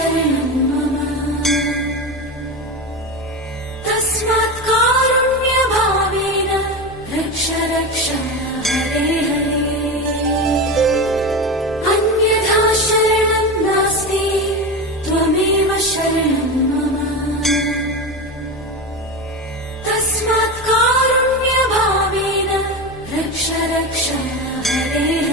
शरणं मम तस्मात् कारुण्यभावेन रक्ष रक्ष हरे हरे अन्यथा शरणं नास्ति त्वमेव शरणं मम तस्मात् कारुण्यभावेन रक्ष रक्ष हरे हरे